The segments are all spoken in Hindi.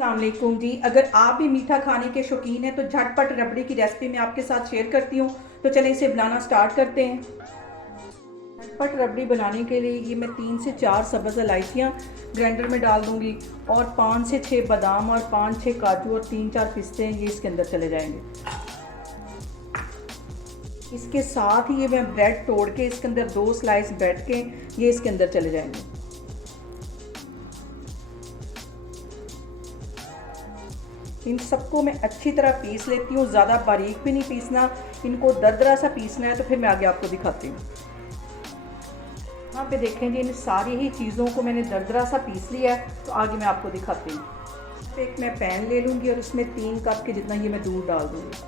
अस्सलामुअलैकुम जी। अगर आप भी मीठा खाने के शौकीन हैं तो झटपट रबड़ी की रेसिपी मैं आपके साथ शेयर करती हूँ। तो चलें इसे बनाना स्टार्ट करते हैं। झटपट रबड़ी बनाने के लिए ये मैं 3 से 4 सब्ज़ इलायचियाँ ग्राइंडर में डाल दूँगी और 5 से 6 बादाम और 5-6 काजू और 3-4 पिस्ते हैं, ये इसके अंदर चले जाएंगे। इसके साथ ही ये मैं ब्रेड तोड़ के इसके अंदर 2 स्लाइस ब्रेड के ये इसके अंदर चले जाएंगे। इन सबको मैं अच्छी तरह पीस लेती हूँ, ज़्यादा बारीक भी नहीं पीसना, इनको दरदरा सा पीसना है। तो फिर मैं आगे आपको दिखाती हूँ। यहाँ पे देखें जी, इन सारी ही चीज़ों को मैंने दरदरा सा पीस लिया है। तो आगे मैं आपको दिखाती हूँ। एक मैं पैन ले लूँगी और इसमें 3 कप के जितना ये मैं दूध डाल दूँगी।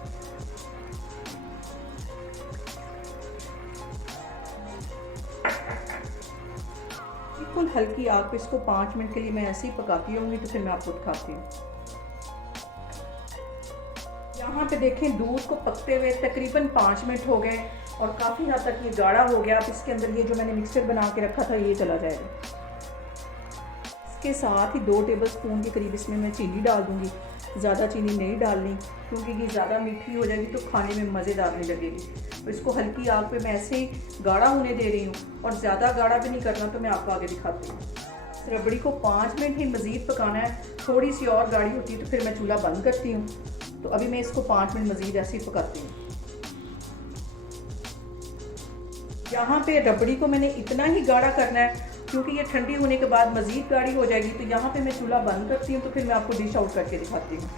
बिल्कुल हल्की आग पे इसको 5 मिनट के लिए मैं ऐसे ही पकाती रहूँगी। तो फिर मैं आपको दिखाती हूँ। यहाँ पे देखें दूध को पकते हुए तकरीबन 5 मिनट हो गए और काफ़ी हद तक ये गाढ़ा हो गया। अब इसके अंदर ये जो मैंने मिक्सचर बना के रखा था ये चला जाएगा। इसके साथ ही 2 टेबल स्पून के करीब इसमें मैं चीनी डाल दूँगी। ज़्यादा चीनी नहीं डालनी क्योंकि ये ज़्यादा मीठी हो जाएगी तो खाने में मज़ेदार नहीं लगेगी। तो इसको हल्की आग पे मैं ऐसे ही गाढ़ा होने दे रही हूँ और ज़्यादा गाढ़ा भी नहीं करना। तो मैं आपको आगे दिखाती हूँ। रबड़ी को 5 मिनट ही मज़ीद पकाना है। थोड़ी सी और गाढ़ी होती है तो फिर मैं चूल्हा बंद करती हूँ। तो अभी मैं इसको 5 मिनट मज़ीद ऐसे ही पकाती हूँ। यहाँ पे रबड़ी को मैंने इतना ही गाढ़ा करना है क्योंकि ये ठंडी होने के बाद मज़ीद गाढ़ी हो जाएगी। तो यहाँ पे मैं चूल्हा बंद करती हूँ। तो फिर मैं आपको डिश आउट करके दिखाती हूँ।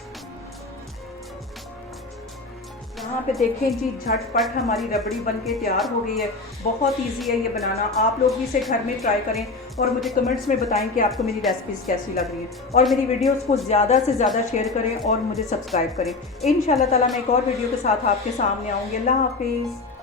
यहाँ पे देखें जी, झटपट हमारी रबड़ी बनके तैयार हो गई है। बहुत इजी है ये बनाना। आप लोग भी इसे घर में ट्राई करें और मुझे कमेंट्स में बताएं कि आपको मेरी रेसिपीज़ कैसी लग रही है। और मेरी वीडियोस को ज़्यादा से ज़्यादा शेयर करें और मुझे सब्सक्राइब करें। इंशाल्लाह ताला मैं एक और वीडियो के साथ आपके सामने आऊँगी। अल्लाह हाफिज़।